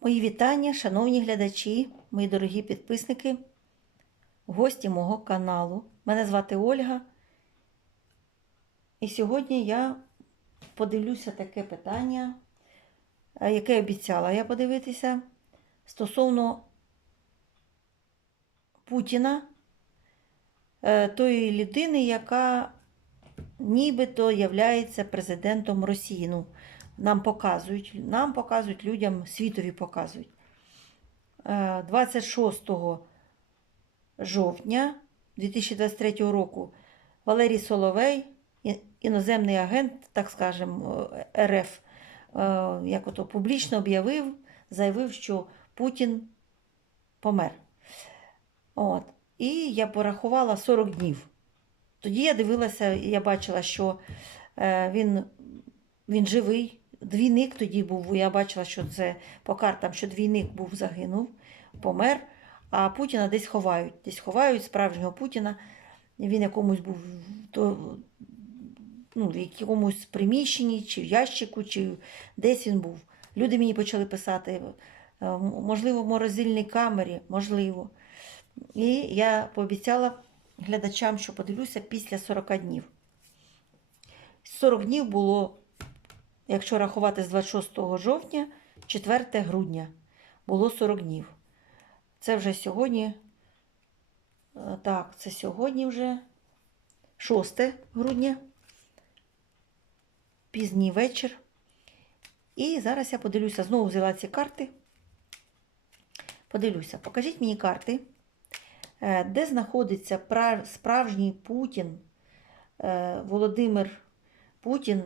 Мої вітання, шановні глядачі, мої дорогі підписники, гості мого каналу. Мене звати Ольга. І сьогодні я подивлюся таке питання, е, яке обіцяла я подивитися стосовно Путіна, е, тої людини, яка нібито являється президентом Росії. Ну, нам показують, нам показують, людям світові показують. Е, 26 жовтня 2023 року Валерій Соловей, іноземний агент, так скажемо, е, РФ, е, як ото публічно об'явив, заявив, що Путін помер. От. І я порахувала 40 днів. Тоді я дивилася, я бачила, що е, він, він живий. Двійник тоді був. Я бачила, що це по картам, що двійник був загинув, помер, а Путіна десь ховають. Десь ховають справжнього Путіна. Він якомусь був то, ну, в якомусь приміщенні, чи в ящику, чи десь він був. Люди мені почали писати, е, можливо, в морозильній камері, можливо. І я пообіцяла глядачам, що подивлюся після 40 днів. 40 днів було, якщо рахувати з 26 жовтня, 4 грудня було 40 днів. Це вже сьогодні. е, Так, це сьогодні вже 6 грудня, пізній вечір. І зараз я подивлюся, знову взяла ці карти. Подивлюся, покажіть мені карти, е, де знаходиться справжній Путін, е, Володимир Путін,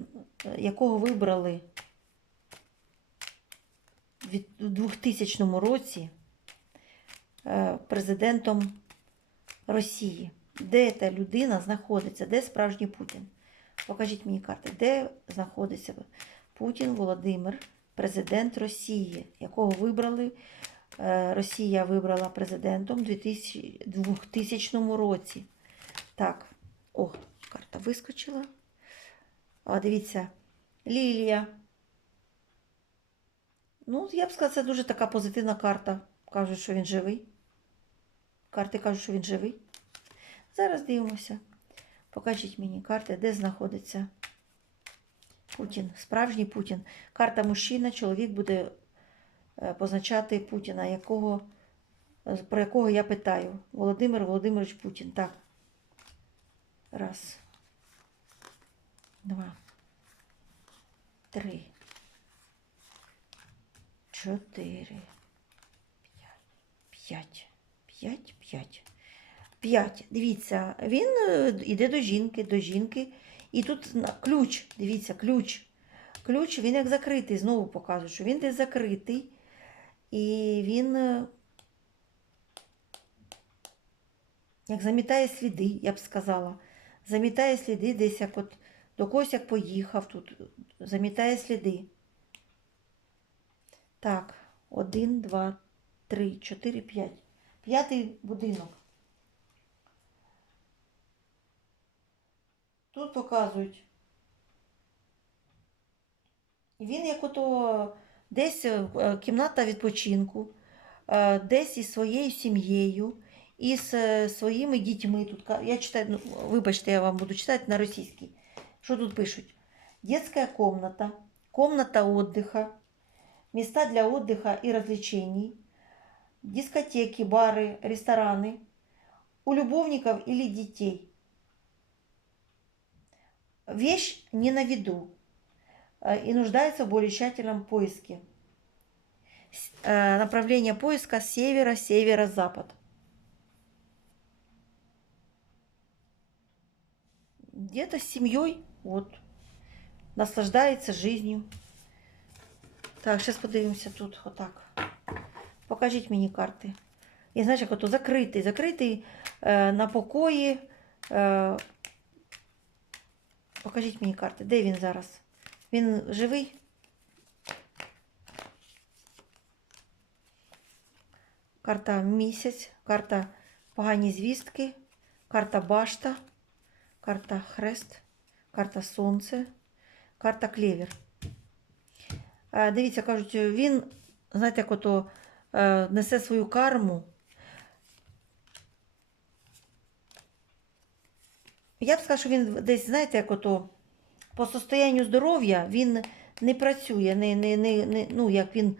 е, якого вибрали у 2000 році е, президентом Росії. Де та людина знаходиться? Де справжній Путін? Покажіть мені карти, де знаходиться Путін Володимир, президент Росії, якого вибрали. е, Росія вибрала президентом у 2000 2000 році. Так, о, карта вискочила. А, дивіться, Лілія. Ну, я б сказала, це дуже така позитивна карта. Кажуть, що він живий. Карти кажуть, що він живий. Зараз дивимося. Покажіть мені карти, де знаходиться Путін, справжній Путін. Карта мужчина, чоловік буде е, позначати Путіна, якого, е, про якого я питаю. Володимир Володимирович Путін. Так. Раз. Два. Три. Чотири. П'ять. П'ять. П'ять. П'ять. Дивіться, він е, йде до жінки, до жінки. І тут ключ, дивіться, ключ. Ключ, він як закритий, знову показую, що він десь закритий. І він е, як замітає сліди, я б сказала. Замітає сліди десь як от до когось як поїхав тут, замітає сліди. Так, один, два, три, чотири, п'ять. П'ятий будинок. Тут показують. Він як ото десь е, кімната відпочинку, е, десь із своєю сім'єю, із е, своїми дітьми. Тут я читаю, ну, вибачте, я вам буду читати на російській. Що тут пишуть? Детская комната, комната отдыха, места для отдыха и развлечений, дискотеки, бары, рестораны, у любовников или детей. Вещь не на виду э, и нуждается в более тщательном поиске. Э, Направление поиска севера, северо-запад. Где-то с семьей, вот, наслаждается жизнью. Так, зараз подивимося тут, отак. Покажіть мені карти. І знаєш, як ото закритий, закритий е, на покої. Е, покажіть мені карти. Де він зараз? Він живий? Карта місяць, карта погані звістки, карта башта, карта хрест, карта сонце, карта клевер. Е, Дивіться, кажуть, він знаєте, як ото е, несе свою карму. Я б сказала, що він десь, знаєте, як ото по состоянню здоров'я він не працює, не, не, не, не, ну, як він,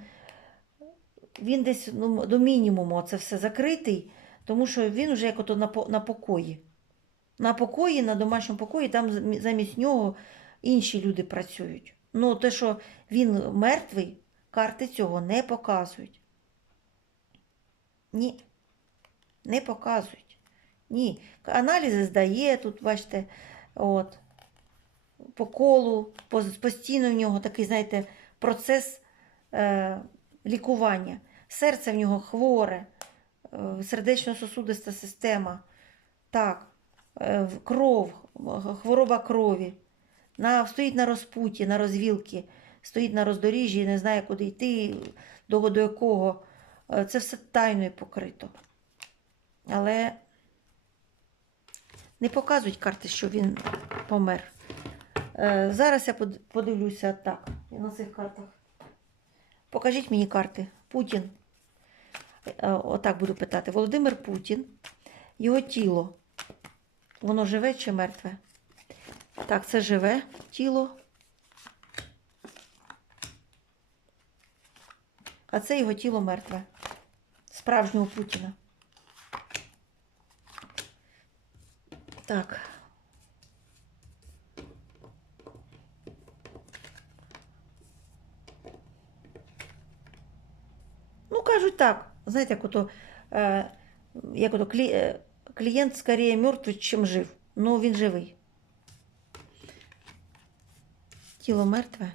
він десь ну, до мінімуму це все закритий, тому що він вже як ото на, на покої. На покої, на домашньому покої, там замість нього інші люди працюють. Ну, те, що він мертвий, карти цього не показують. Ні. Не показують. Ні. Аналізи здає, тут, бачите, от, по колу, постійно в нього такий, знаєте, процес е, лікування. Серце в нього хворе, е, сердечно-сосудиста система. Так, кров, хвороба крові. На, стоїть на розпуті, на розвілки, стоїть на роздоріжжі, не знає, куди йти, до, до якого. Е, Це все тайною покрито. Але не показують карти, що він помер. Е, Зараз я подивлюся так, на цих картах. Покажіть мені карти. Путін. Е, Отак буду питати. Володимир Путін. Його тіло. Воно живе чи мертве? Так, це живе тіло. А це його тіло мертве. Справжнього Путіна. Так. Ну, кажуть так. Знаєте, як ото, е, як ото клі, клієнт скоріше мертвий, чим жив. Ну, він живий. Тіло мертве?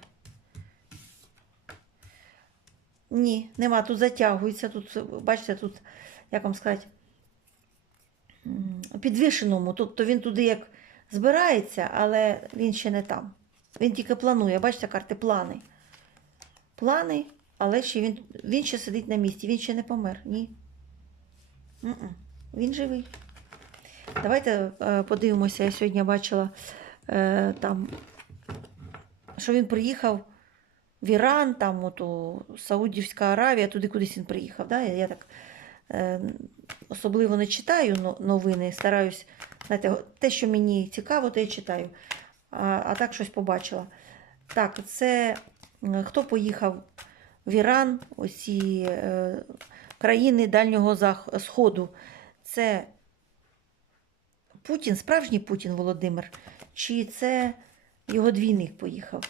Ні, нема. Тут затягується. Тут, бачите, тут, як вам сказати, підвішеному. Тобто він туди як збирається, але він ще не там. Він тільки планує. Бачите, карти плани. Плани, але ще він, він ще сидить на місці. Він ще не помер. Ні. М-м. Він живий. Давайте е, подивимося. Я сьогодні бачила е, там, що він приїхав в Іран, там от, у Саудівська Аравія, туди кудись він приїхав. Да? Я, так е, особливо не читаю новини, стараюсь, знаєте, те, що мені цікаво, те я читаю. А, а так щось побачила. Так, це хто поїхав в Іран, оці е, країни Дальнього Сходу. Це Путін, справжній Путін Володимир, чи це його двійник поїхав?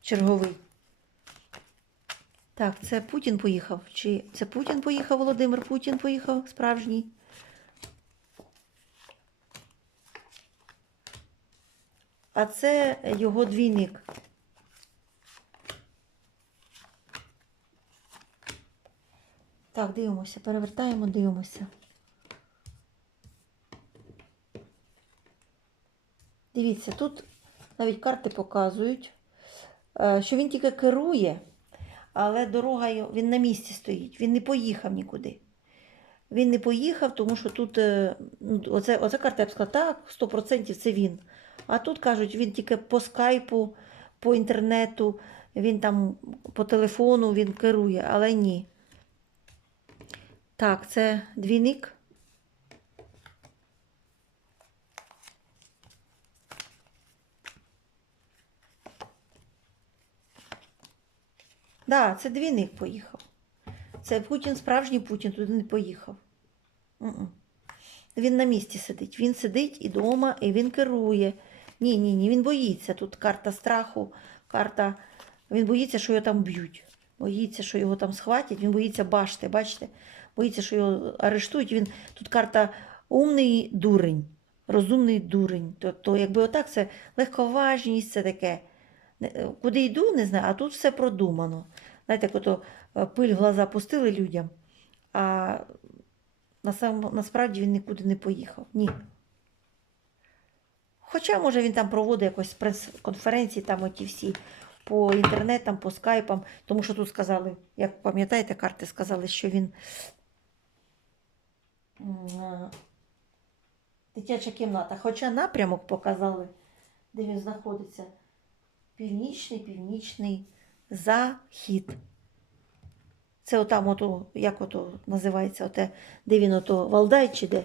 Черговий. Так, це Путін поїхав. Чи це Путін поїхав, Володимир Путін поїхав справжній? А це його двійник. Так, дивимося, перевертаємо, дивимося. Дивіться, тут навіть карти показують, е, що він тільки керує, але дорога він на місці стоїть. Він не поїхав нікуди. Він не поїхав, тому що тут е, ну, оце, оце карта я б сказала, так, 100% це він. А тут кажуть, він тільки по скайпу, по інтернету, він там по телефону він керує, але ні. Так, це двійник. Да, це двійник поїхав. Це Путін, справжній Путін туди не поїхав. Він на місці сидить. Він сидить і вдома, і він керує. Ні, ні, ні, він боїться. Тут карта страху, карта. Він боїться, що його там б'ють. Боїться, що його там схватять. Він боїться башти, бачите? Боїться, що його арештують. Він... Тут карта умний дурень, розумний дурень. Тобто, якби отак, це легковажність, це таке. Не- Куди йду, не знаю, а тут все продумано. Знаєте, ото е, пиль в глаза пустили людям, а насправді він нікуди не поїхав. Ні. Хоча, може, він там проводить якось прес-конференції, там оті всі по інтернетам, по скайпам, тому що тут сказали, як пам'ятаєте, карти сказали, що він е, дитяча кімната. Хоча напрямок показали, де він знаходиться. Північний, північний захід. Це отам, ото, як ото називається, оте, де він ото Валдай чи де?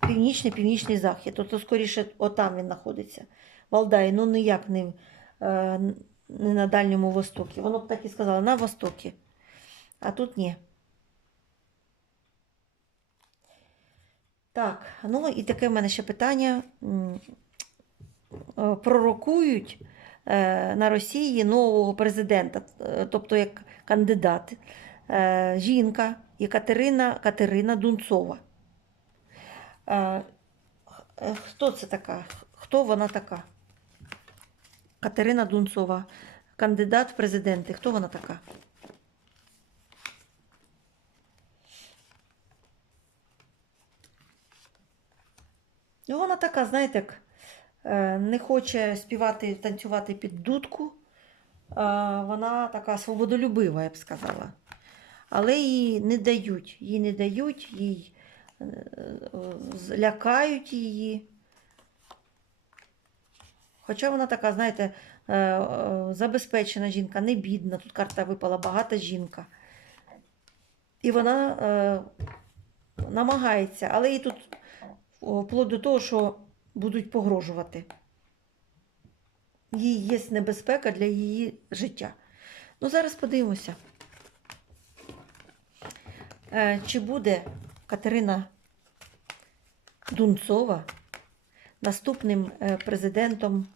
Північний, північний захід. Ото скоріше отам він знаходиться. Валдай, ну ніяк не, е, не на Дальньому Востокі. Воно б так і сказало, на Востокі. А тут ні. Так, ну і таке в мене ще питання. Е, Пророкують е, на Росії нового президента, е, тобто як кандидат, жінка Єкатерина Катерина Дунцова. Хто це така? Хто вона така? Катерина Дунцова, кандидат в президенти. Хто вона така? Ну, вона така, знаєте, як, не хоче співати, танцювати під дудку. Е, Вона така свободолюбива, я б сказала. Але їй не дають, їй не дають, їй е, е, лякають її. Хоча вона така, знаєте, е, е, забезпечена жінка, не бідна. Тут карта випала багата жінка. І вона е, намагається, але їй тут вплоть до того, що будуть погрожувати. Їй є небезпека для її життя. Ну, зараз подивимося. Е, Чи буде Катерина Дунцова наступним е, президентом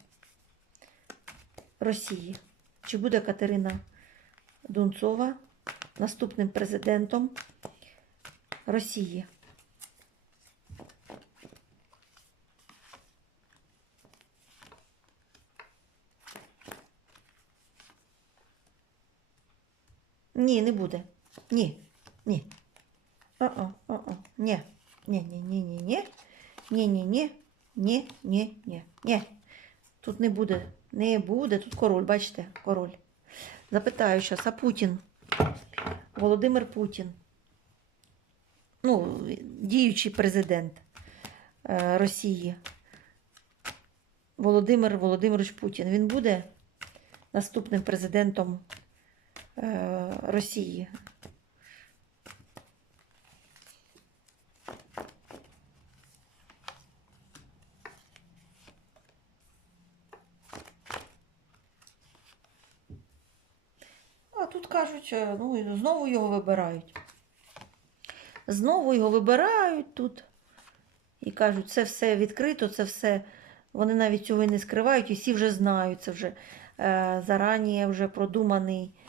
Росії? Чи буде Катерина Дунцова наступним президентом Росії? Ні, не буде. Ні. Ні. А-а, а-а. Ні. Ні, ні, ні, ні, ні. Ні, ні, ні. Ні, ні, ні. Ні. Тут не буде. Не буде. Тут король, бачите, король. Запитаю зараз, а Путін? Володимир Путін. Ну, діючий президент е, Росії. Володимир Володимирович Путін. Він буде наступним президентом Росії. А тут кажуть, е, ну знову його вибирають. Знову його вибирають тут. І кажуть, це все відкрито, це все. Вони навіть цього і не скривають, і всі вже знають, це вже е, зарані вже продуманий е,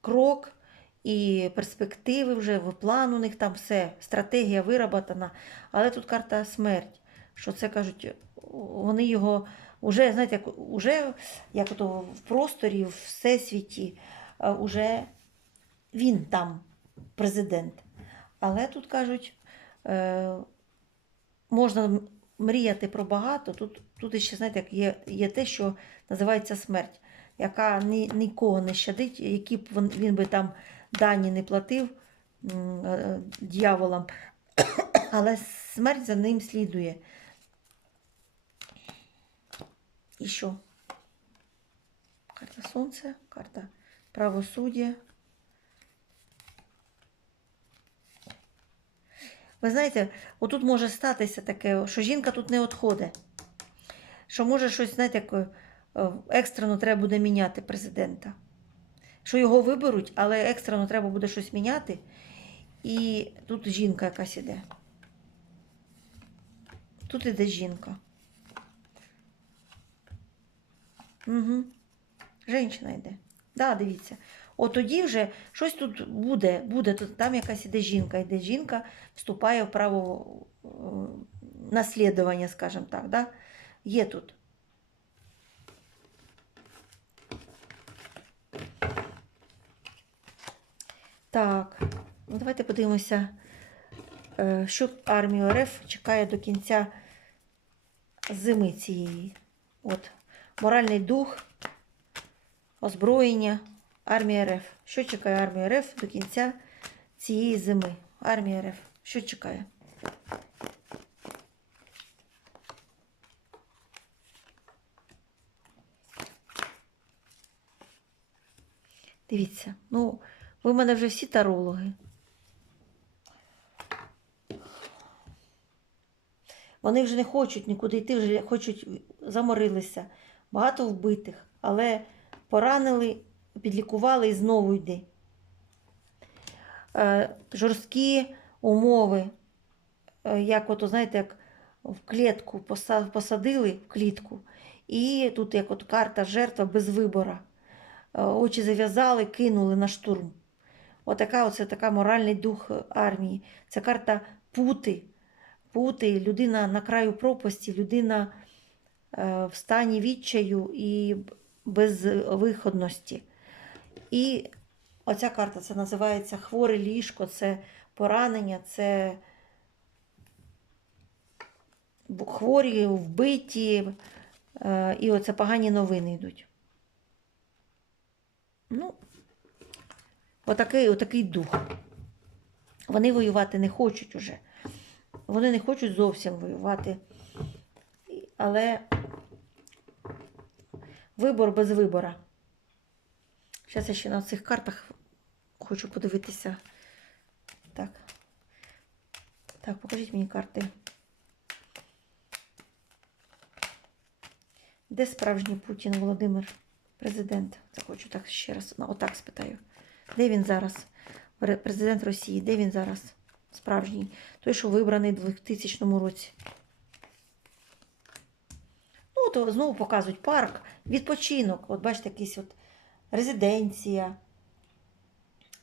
крок і перспективи вже, в план у них там все, стратегія вироботана. Але тут карта смерть, що це кажуть, вони його вже, знаєте, уже, як ото в просторі, в всесвіті, е, уже він там президент. Але тут кажуть, е, можна мріяти про багато. Тут, тут ще, знаєте, є, є те, що називається смерть, яка ні, нікого не щадить, які б він, він би там дані не платив е, дьяволам. Але смерть за ним слідує. І що? Карта Сонця, карта правосуддя. Ви знаєте, отут може статися таке, що жінка тут не відходить. Що може щось, знаєте, е, екстрено треба буде міняти президента. Що його виберуть, але екстрено треба буде щось міняти. І тут жінка якась іде. Тут іде жінка. Угу. Женщина йде. Да, дивіться. От тоді вже щось тут буде, буде. Там якась іде жінка, йде жінка, вступає в право е, наслідування, скажімо так. Да? Є тут. Так, ну давайте подивимося, е, що армію РФ чекає до кінця зими цієї. От, моральний дух, озброєння, армія РФ. Що чекає армія РФ до кінця цієї зими? Армія РФ. Що чекає? Дивіться, ну, ви в мене вже всі тарологи. Вони вже не хочуть нікуди йти, вже хочуть, заморилися. Багато вбитих, але поранили, підлікували і знову йди. Е, жорсткі умови, е, як от, знаєте, як в клітку посадили в клітку, і тут як от карта жертва без вибора. Е, Очі зав'язали, кинули на штурм. Отака оце така моральний дух армії. Це карта пути. Пути, людина на краю пропасті, людина в стані відчаю і безвиходності. І оця карта це називається хворе ліжко, це поранення, це хворі, вбиті, е, і оце погані новини йдуть. Ну, отакий, отакий дух. Вони воювати не хочуть уже. Вони не хочуть зовсім воювати. Але вибор без вибора. Зараз я ще на цих картах хочу подивитися. Так. Так, покажіть мені карти. Де справжній Путін Володимир? Президент. Це хочу так ще раз. ну, Отак спитаю. Де він зараз? Президент Росії, де він зараз? Справжній. Той, що вибраний в 2000 році. Ну, то знову показують парк, відпочинок. От бачите, якийсь от резиденція,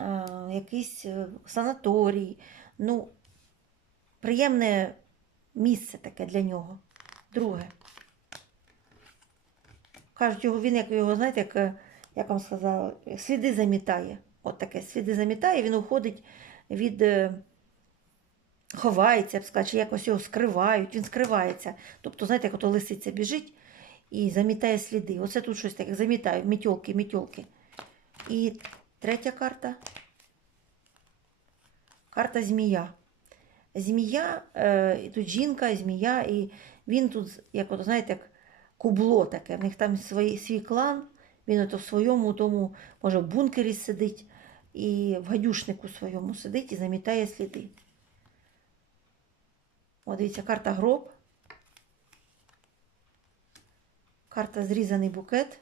е, якийсь е, санаторій. Ну, приємне місце таке для нього. Друге. Кажуть, його, він як його, знаєте, як, е, як вам сказала, сліди замітає. От таке, сліди замітає, він уходить від. Ховається, я б сказала, чи якось його скривають, він скривається. Тобто, знаєте, як ото лисиця біжить і замітає сліди. Оце тут щось таке, замітає, мітьолки, мітьолки. І третя карта. Карта змія. Змія, е, тут жінка, змія, і він тут, як от, знаєте, як кубло таке. В них там свій, свій клан, він ото в своєму тому, може, в бункері сидить, і в гадюшнику своєму сидить і замітає сліди. О, дивіться, карта гроб. Карта зрізаний букет.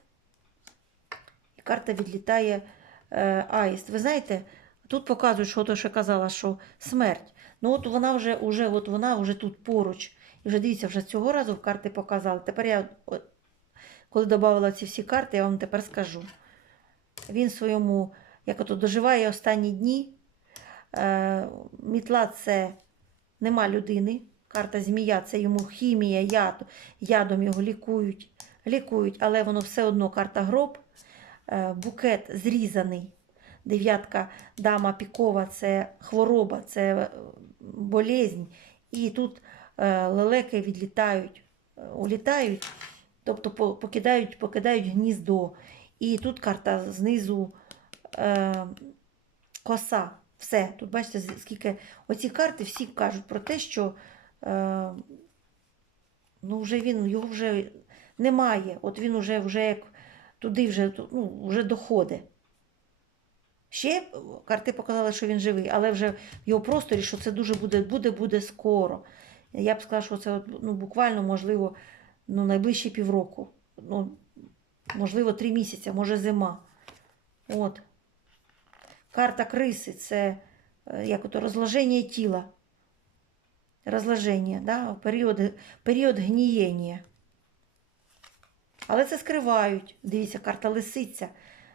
І карта відлітає е, аїст. Ви знаєте, тут показують, що то, я казала, що смерть. Ну от вона вже, уже, от вона вже тут поруч. І вже дивіться, вже цього разу в карти показали. Тепер я, от, коли додавала ці всі карти, я вам тепер скажу. Він своєму, як ото доживає останні дні. Е, мітла це нема людини. Карта змія це йому хімія, яд, ядом його лікують, лікують, але воно все одно карта гроб, Е, букет зрізаний. Дев'ятка дама пікова це хвороба, це е, болезнь. І тут е, лелеки відлітають, улітають, тобто покидають, покидають гніздо. І тут карта знизу коса. Все. Тут бачите, скільки оці карти всі кажуть про те, що ну, вже він, його вже немає. От він вже, вже як туди вже, ну, вже доходить. Ще карти показали, що він живий, але вже в його просторі, що це дуже буде, буде, буде скоро. Я б сказала, що це ну, буквально, можливо, ну, найближчі півроку. Ну, можливо, три місяці, може зима. От. Карта криси це е, як ото розложення тіла. Розложення, да? період, період гнієння. Але це скривають. Дивіться, карта лисиця.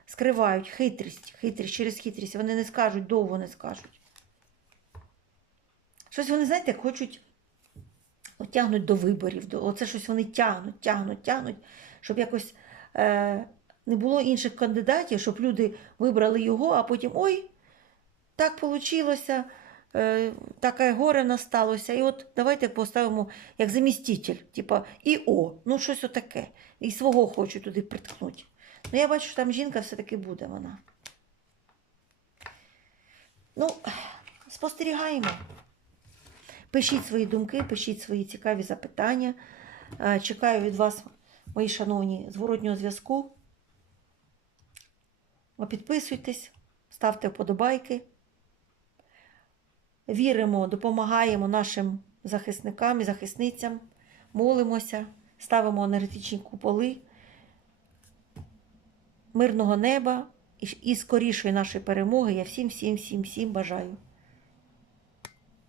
Скривають хитрість, хитрість через хитрість. Вони не скажуть, довго не скажуть. Щось вони, знаєте, хочуть тягнуть до виборів. Оце щось вони тягнуть, тягнуть, тягнуть, щоб якось е, не було інших кандидатів, щоб люди вибрали його, а потім ой, так вийшло, таке горе насталося. І от давайте поставимо як заміститель, типа і о, ну щось отаке. І свого хочу туди приткнути. Ну, я бачу, що там жінка все-таки буде вона. Ну, спостерігаємо. Пишіть свої думки, пишіть свої цікаві запитання. Е, Чекаю від вас, мої шановні, зворотнього зв'язку. Підписуйтесь, ставте вподобайки. Віримо, допомагаємо нашим захисникам і захисницям, молимося, ставимо енергетичні куполи, мирного неба і, скорішої нашої перемоги. Я всім, всім, всім, всім бажаю.